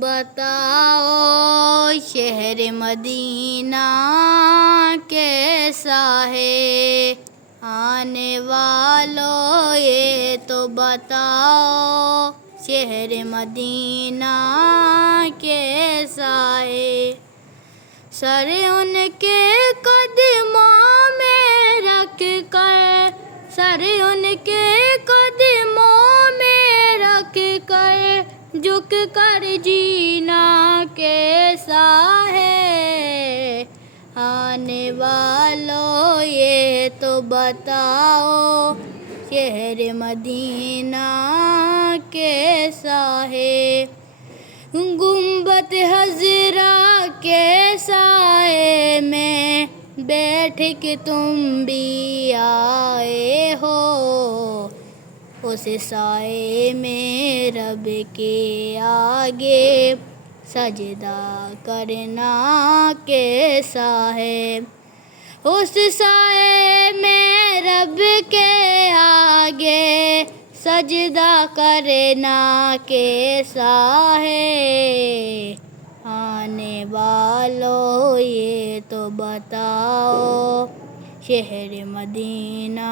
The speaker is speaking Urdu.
بتاؤ شہر مدینہ کیسا ہے، آنے والوں یہ تو بتاؤ شہر مدینہ کیسا ہے۔ سر ان کے قدموں میں رکھ کر، سر ان کے قدموں میں رکھ کر جھک کر جینا کیسا ہے، آنے والوں یہ تو بتاؤ شہر مدینہ کیسا ہے۔ گنبد خضرا کے سائے میں بیٹھ کے تم بھی آئے ہو، اس سائے میں رب کے آگے سجدہ کرنا کیسا ہے، اس سائے میں رب کے آگے سجدہ کرنا کیسا ہے، آنے والوں یہ تو بتاؤ شہر مدینہ